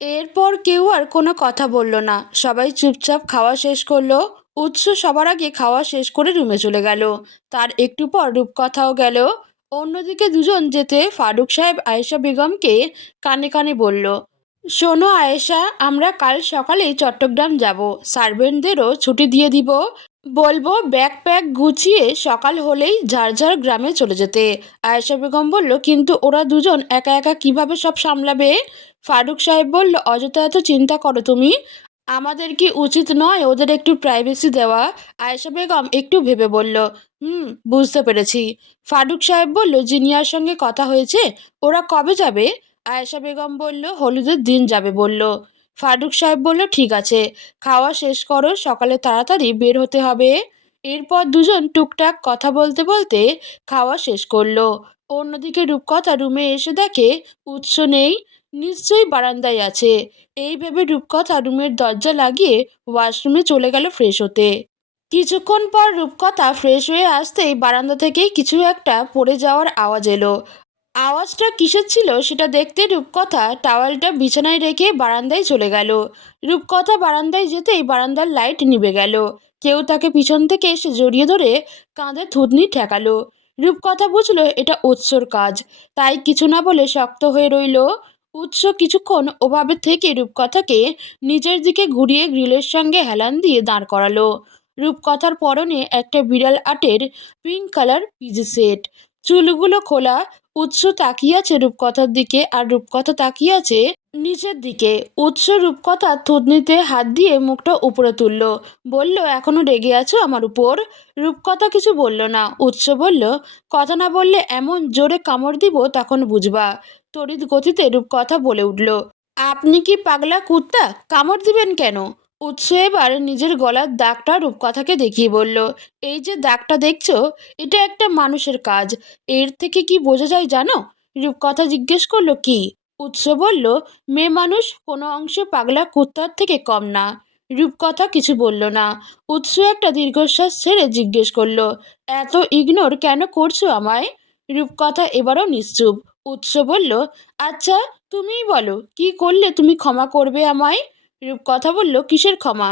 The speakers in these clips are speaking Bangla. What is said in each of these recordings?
এরপর কেউ আর কোনো কথা বলল না। সবাই চুপচাপ খাওয়া শেষ করল। উৎস সবার আগে খাওয়া শেষ করে রুমে চলে গেল। তার একটু পর রূপকথাও গেল। অন্যদিকে দুজন যেতে ফারুক সাহেব আয়েশা বেগমকে কানে কানে বলল শোনো আয়েশা, আমরা কাল সকালেই চট্টগ্রাম যাব। সার্ভেন্টদেরও ছুটি দিয়ে দিব। বলব ব্যাগ প্যাক গুছিয়ে সকাল হলেই যার গ্রামে চলে যেতে। আয়েশা বেগম বলল, কিন্তু ওরা দুজন একা একা কীভাবে সব সামলাবে? ফারুক সাহেব বলল, অযথা এত চিন্তা করো তুমি। আমাদের কি উচিত নয় ওদের একটু প্রাইভেসি দেওয়া? আয়েশা বেগম একটু ভেবে বলল, হুম, বুঝতে পেরেছি। ফারুক সাহেব বলল, জিনিয়ার সঙ্গে কথা হয়েছে, ওরা কবে যাবে? আয়েশা বেগম বলল, হলুদের দিন যাবে, বলল। ফারুক সাহেব বলল, ঠিক আছে, খাওয়া শেষ করো, সকালে তাড়াতাড়ি বের হতে হবে। এরপর দুজন টুকটাক কথা বলতে বলতে খাওয়া শেষ করল। অন্যদিকে রূপকথা রুমে এসে দেখে, উৎস নেই, নিশ্চয়ই বারান্দায় আছে। এই ভেবে রূপকথা রুমের দরজা লাগিয়ে ওয়াশরুমে চলে গেল ফ্রেশ হতে। কিছুক্ষণ পর রূপকথা ফ্রেশ হয়ে আসতেই বারান্দা থেকেই কিছু একটা পড়ে যাওয়ার আওয়াজ এলো। আওয়াজটা কিসের ছিল সেটা দেখতে রূপকথা টাওয়ালটা বিছানায় রেখে বারান্দায় চলে গেল। রূপকথা বারান্দায় যেতেই বারান্দার লাইট নিভে গেল। কেউ তাকে পিছন থেকে এসে জড়িয়ে ধরে কাঁধে থুতনি ঠেকালো। রূপকথা বুঝলো, এটা উৎসর কাজ। তাই কিছু না বলে শক্ত হয়ে রইল। উৎস কিছুক্ষণ ওভাবে থেকে রূপকথাকে নিজের দিকে ঘুরিয়ে গ্রিলের সঙ্গে হেলান দিয়ে দাঁড় করালো। রূপকথার পরনে একটা বিড়াল আটের পিঙ্ক কালার পিজি সেট। চুলগুলো খোলা, উৎস তাকিয়ে আছে রূপকথার দিকে আর রূপকথা তাকিয়ে আছে নিচের দিকে। উৎস রূপকথা থুতনিতে হাত দিয়ে মুখটা উপরে তুলল। বলল, এখনও রেগে আছো আমার উপর? রূপকথা কিছু বলল না। উৎস বলল, কথা না বললে এমন জোরে কামড় দিব তখন বুঝবা। তড়িৎ গতিতে রূপকথা বলে উঠল, আপনি কি পাগলা কুত্তা? কামড় দিবেন কেন? উৎস এবার নিজের গলার দাগটা রূপকথাকে দেখিয়ে বলল, এই যে দাগটা দেখছ, এটা একটা মানুষের কাজ। এর থেকে কি বোঝা যায় জানো? রূপকথা জিজ্ঞেস করল কি? উৎস বলল, মেয়ে মানুষ কোনো অংশে পাগলা কুত্তার থেকে কম না। রূপকথা কিছু বলল না। উৎস একটা দীর্ঘশ্বাস ছেড়ে জিজ্ঞেস করল, এত ইগনোর কেন করছ আমায়? রূপকথা এবারও নিশ্চুপ। উৎস বলল আচ্ছা তুমিই বলো, কি করলে তুমি ক্ষমা করবে আমায়? রূপকথা বলল, কিসের ক্ষমা?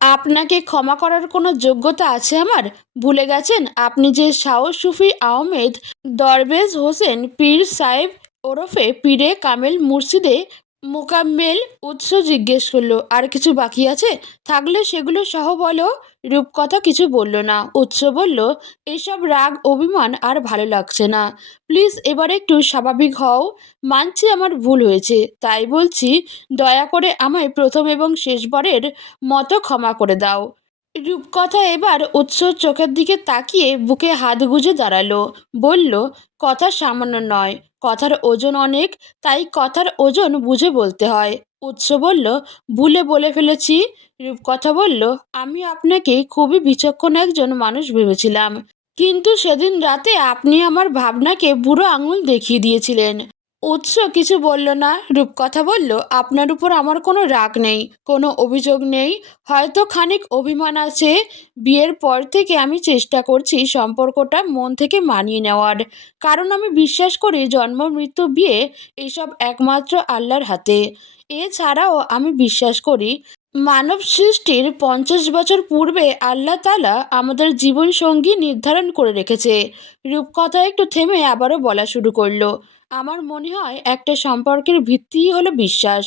আপনাকে ক্ষমা করার কোনো যোগ্যতা আছে আমার? ভুলে গেছেন? আপনি যে শাহ সুফি আহমেদ, দরবেজ হোসেন, পীর সাহেব ওরফে পীরে কামেল মুর্শিদে মোকাম্মেল উৎস জিজ্ঞেস করল, আর কিছু বাকি আছে? থাকলে সেগুলো সহ বলো। রূপকথা কিছু বলল না। উৎস বলল, এসব রাগ, অভিমান আর ভালো লাগছে না। প্লিজ এবার একটু স্বাভাবিক হও। মানছি আমার ভুল হয়েছে। তাই বলছি, দয়া করে আমায় প্রথম এবং শেষবারের মতো ক্ষমা করে দাও। রূপকথা এবার উৎসর চোখের দিকে তাকিয়ে বুকে হাত গুজে দাঁড়াল। বলল, কথা সামান্য নয়। কথার ওজন অনেক, তাই কথার ওজন বুঝে বলতে হয়। উৎস বলল, ভুলে বলে ফেলেছি। রূপকথা বলল, আমি আপনাকে খুবই বিচক্ষণ একজন মানুষ ভেবেছিলাম। কিন্তু সেদিন রাতে আপনি আমার ভাবনাকে বুড়ো আঙুল দেখিয়ে দিয়েছিলেন। উৎস কিছু বলল না, রূপকথা বলল, আপনার উপর আমার কোনো রাগ নেই, কোনো অভিযোগ নেই। হয়তো খানিক অভিমান আছে। বিয়ের পর থেকে আমি চেষ্টা করছি সম্পর্কটা মন থেকে মানিয়ে নেওয়ার। কারণ আমি বিশ্বাস করি জন্ম, মৃত্যু, বিয়ে এসব একমাত্র আল্লাহর হাতে। এছাড়াও আমি বিশ্বাস করি মানব সৃষ্টির পঞ্চাশ বছর পূর্বে আল্লাহ তালা আমাদের জীবন সঙ্গী নির্ধারণ করে রেখেছে। রূপকথা একটু থেমে আবারও বলা শুরু করল। আমার মনে হয় একটা সম্পর্কের ভিত্তিই হলো বিশ্বাস।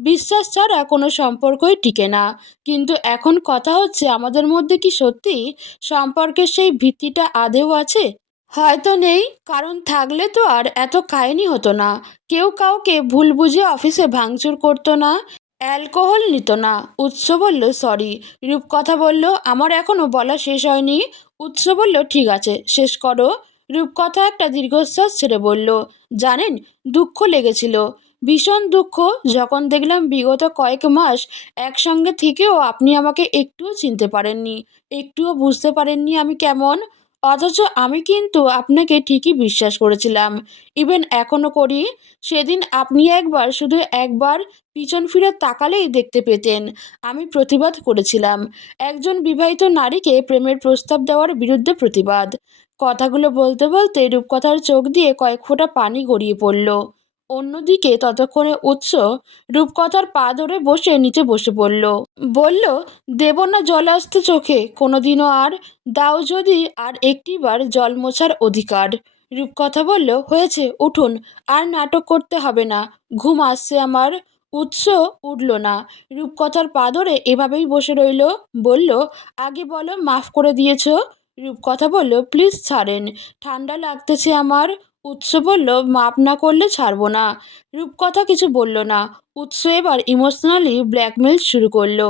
বিশ্বাস ছাড়া কোনো সম্পর্কই টিকে না। কিন্তু এখন কথা হচ্ছে আমাদের মধ্যে কি সত্যি সম্পর্কের সেই ভিত্তিটা আদেও আছে? হয়তো নেই, কারণ থাকলে তো আর এত কাহিনি হতো না। কেউ কাউকে ভুল বুঝে অফিসে ভাঙচুর করতো না, অ্যালকোহল নিত না। উৎস বলল, সরি। রূপকথা বলল, আমার এখনও বলা শেষ হয়নি। উৎস বলল, ঠিক আছে, শেষ করো। রূপকথা একটা দীর্ঘশ্বাস ছেড়ে বলল, জানেন, দুঃখ লেগেছিল। ভীষণ দুঃখ যখন দেখলাম বিগত কয়েক মাস একসঙ্গে থেকেও আপনি আমাকে একটুও চিনতে পারেননি। একটুও বুঝতে পারেননি আমি কেমন। অথচ আমি কিন্তু আপনাকে ঠিকই বিশ্বাস করেছিলাম। ইভেন এখনও করি, সেদিন আপনি একবার শুধু একবার পিছন ফিরে তাকালেই দেখতে পেতেন। আমি প্রতিবাদ করেছিলাম। একজন বিবাহিত নারীকে প্রেমের প্রস্তাব দেওয়ার বিরুদ্ধে প্রতিবাদ। কথাগুলো বলতে বলতে রূপকথার চোখ দিয়ে কয়েক ফোঁটা পানি গড়িয়ে পড়ল। অন্যদিকে ততক্ষণে উৎস রূপকথার পা ধরে বসে নিচে বসে পড়ল। বলল, দেব না জল আসতে চোখে, কোনোদিনও আর। দাও যদি আর একটিবার জল মোছার অধিকার। রূপকথা বলল, হয়েছে, উঠুন, আর নাটক করতে হবে না। ঘুম আসছে আমার, উৎস উঠল না। রূপকথার পা ধরে এভাবেই বসে রইল। বলল, আগে বলো, মাফ করে দিয়েছ? রূপকথা বলল, প্লিজ ছাড়েন। ঠান্ডা লাগতেছে আমার। উৎস বলল, মাপ না করলে ছাড়বো না। রূপকথা কিছু বলল না। উৎস এবার ইমোশনালি ব্ল্যাকমেল শুরু করল।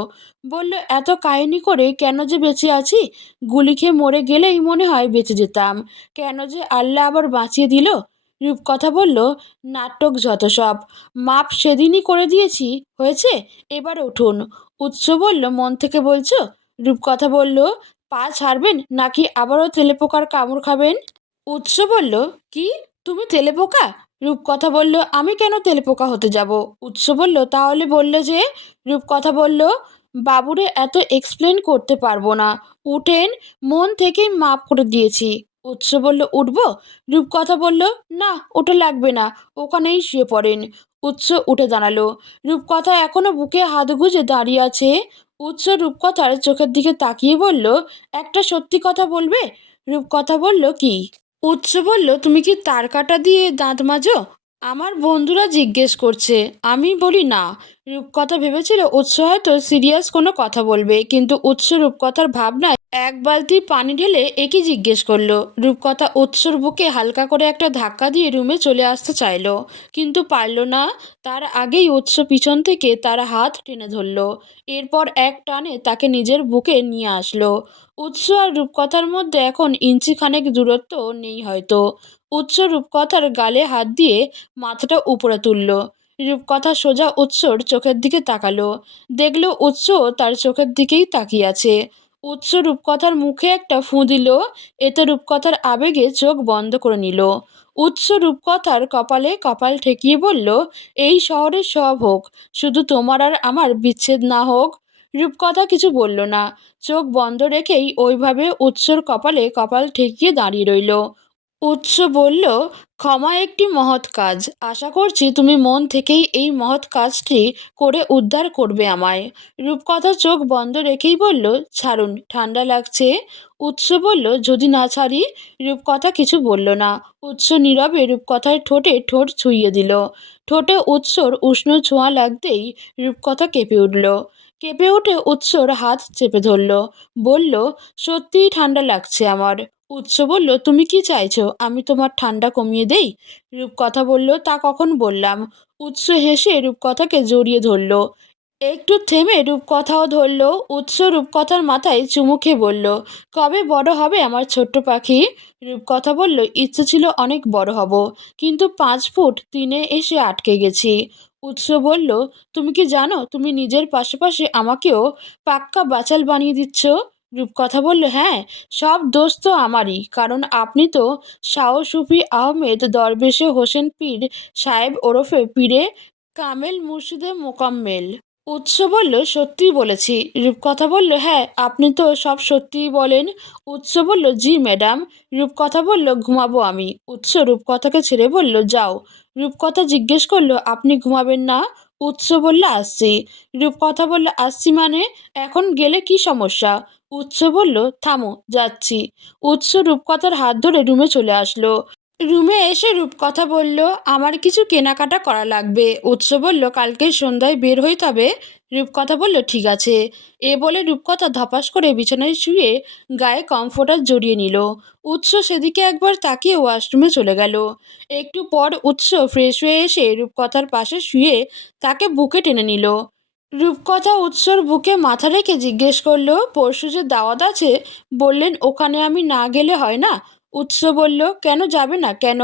বলল, এত কাহিনী করে কেন যে বেঁচে আছি? গুলি খেয়ে মরে গেলেই মনে হয় বেঁচে যেতাম। কেন যে আল্লাহ আবার বাঁচিয়ে দিল? রূপকথা বলল, নাটক যত সব। মাপ সেদিনই করে দিয়েছি। হয়েছে? এবার উঠুন। উৎস বলল, মন থেকে বলছো? রূপকথা বলল পা ছাড়বেন নাকি আবারও তেলেপোকার কামড় খাবেন? উৎস বলল, কি? তুমি তেলেপোকা? রূপকথা বলল, আমি কেন তেলেপোকা হতে যাব? উৎস বলল, তাহলে বললে যে? রূপকথা বলল, বাবুরে, এত এক্সপ্লেন করতে পারব না। উঠেন, মন থেকেই মাপ করে দিয়েছি। উৎস বলল, উঠবো? রূপকথা বলল, না, ওটা লাগবে না, ওখানেই শুয়ে পড়েন। উৎস উঠে দাঁড়াল। রূপকথা এখনও বুকে হাত গুজে দাঁড়িয়ে আছে। উৎস রূপকথার চোখের দিকে তাকিয়ে বলল, একটা সত্যি কথা বলবে? রূপকথা বলল, কি? উৎস বলল, তুমি কি তার কাটা দিয়ে দাঁত মাজো? আমার বন্ধুরা জিজ্ঞেস করছে, আমি বলি না। রূপকথা ভেবেছিল উৎস হয়তো সিরিয়াস কোনো কথা বলবে, কিন্তু উৎস রূপকথার ভাবনায় এক বালতি পানি ঢেলে একই জিজ্ঞেস করল, রূপকথা উৎসর বুকে হালকা করে একটা ধাক্কা দিয়ে রুমে চলে আসতে চাইলো, কিন্তু পারল না। তার আগেই উৎস পিছন থেকে তার হাত টেনে ধরলো, এরপর এক টানে তাকে নিজের বুকে নিয়ে আসলো। উৎস আর রূপকথার মধ্যে এখন ইঞ্চিখানেক দূরত্ব নেই হয়তো। উৎস রূপকথার গালে হাত দিয়ে মাথাটা উপরে তুলল। রূপকথা সোজা উৎসর চোখের দিকে তাকালো। দেখল উৎস তার চোখের দিকেই তাকিয়ে আছে। উৎস রূপকথার মুখে একটা ফুঁ দিল, এতে রূপকথার আবেগে চোখ বন্ধ করে নিল। উৎস রূপকথার কপালে কপাল ঠেকিয়ে বলল, এই শহরে সব হোক, শুধু তোমার আর আমার বিচ্ছেদ না হোক। রূপকথা কিছু বলল না। চোখ বন্ধ রেখেই ওইভাবে উৎসর কপালে কপাল ঠেকিয়ে দাঁড়িয়ে রইল। উৎস বলল, ক্ষমা একটি মহৎ কাজ। আশা করছি তুমি মন থেকেই এই মহৎ কাজটি করে উদ্ধার করবে আমায়। রূপকথা চোখ বন্ধ রেখেই বলল, ছাড়ুন, ঠান্ডা লাগছে। উৎস বলল, যদি না ছাড়ি? রূপকথা কিছু বলল না। উৎস নীরবে রূপকথার ঠোঁটে ঠোঁট ছুঁইয়ে দিল। ঠোঁটে উৎসর উষ্ণ ছোঁয়া লাগতেই রূপকথা কেঁপে উঠল। কেঁপে উঠে উৎসর হাত চেপে ধরল। বলল, সত্যিই ঠান্ডা লাগছে আমার। উৎস বলল, তুমি কি চাইছো? আমি তোমার ঠান্ডা কমিয়ে দেই? রূপকথা বলল, তা কখন বললাম? উৎস হেসে রূপকথাকে জড়িয়ে ধরল। একটু থেমে রূপকথাও ধরল। উৎস রূপকথার মাথায় চুমু বলল, কবে বড় হবে আমার ছোট্ট পাখি? রূপকথা বলল, ইচ্ছে ছিল অনেক বড় হব, কিন্তু পাঁচ ফুট তিনে এসে আটকে গেছি। উৎস বলল, তুমি কি জানো, তুমি নিজের পাশাপাশি আমাকেও পাক্কা বাচাল বানিয়ে দিচ্ছ? রূপকথা বলল হ্যাঁ সব দোষ তো আমারই। কারণ আপনি তো শাহ সুফি আহমেদ, দরবেশে হোসেন পীর সাহেব ওরফে পীরে কামেল মুর্শিদে মোকাম্মেল। উৎস বলল, সত্যিই বলেছি। রূপকথা বলল হ্যাঁ আপনি তো সব সত্যিই বলেন। উৎস বলল, জি ম্যাডাম। রূপকথা বলল, ঘুমাবো আমি। উৎস রূপকথাকে ছেড়ে বলল, যাও। রূপকথা জিজ্ঞেস করল, আপনি ঘুমাবেন না? উৎস বলল, আসছি। রূপকথা বলল, আসছি মানে? এখন গেলে কি সমস্যা? উৎস বলল, থামো, যাচ্ছি। উৎস রূপকথার হাত ধরে রুমে চলে আসলো। রুমে এসে রূপকথা বলল, আমার কিছু কেনাকাটা করা লাগবে। উৎস বলল, কালকে সন্ধ্যায় বের হই তবে? রূপকথা বলল, ঠিক আছে। এ বলে রূপকথা ধপাস করে বিছানায় শুয়ে গায়ে কমফোর্টার জড়িয়ে নিল। উৎস সেদিকে একবার তাকিয়ে ওয়াশরুমে চলে গেল। একটু পর উৎস ফ্রেশ হয়ে এসে রূপকথার পাশে শুয়ে তাকে বুকে টেনে নিল। রূপকথা উৎসর বুকে মাথা রেখে জিজ্ঞেস করল, পরশু যে দাওয়াত আছে? বললেন, ওখানে আমি না গেলে হয় না। উৎস বলল, কেন যাবে না, কেন?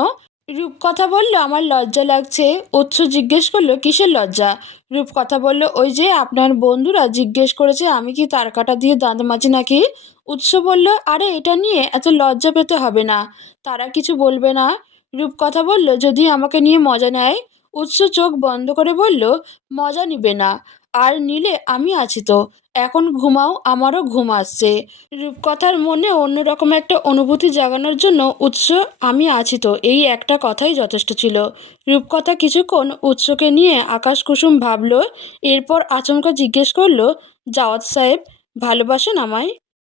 রূপকথা বলল, আমার লজ্জা লাগছে। উৎস জিজ্ঞেস করল, কিসের লজ্জা? রূপকথা বলল, ওই যে আপনার বন্ধুরা জিজ্ঞেস করেছে, আমি কি তার কাটা দিয়ে দাঁত মাজি নাকি? উৎস বলল, আরে, এটা নিয়ে এত লজ্জা পেতে হবে না, তারা কিছু বলবে না। রূপকথা বলল, যদি আমাকে নিয়ে মজা নেয়? উৎস চোখ বন্ধ করে বলল, মজা নিবে না। আর নিলে আমি আছি তো। এখন ঘুমাও, আমারও ঘুম আসছে। রূপকথার মনে অন্যরকম একটা অনুভূতি জাগানোর জন্য উৎস আমি আছি তো, এই একটা কথাই যথেষ্ট ছিল। রূপকথা কিছুক্ষণ উৎসকে নিয়ে আকাশ কুসুম ভাবল, এরপর আচমকা জিজ্ঞেস করল, জাওয়াত সাহেব, ভালোবাসেন আমায়?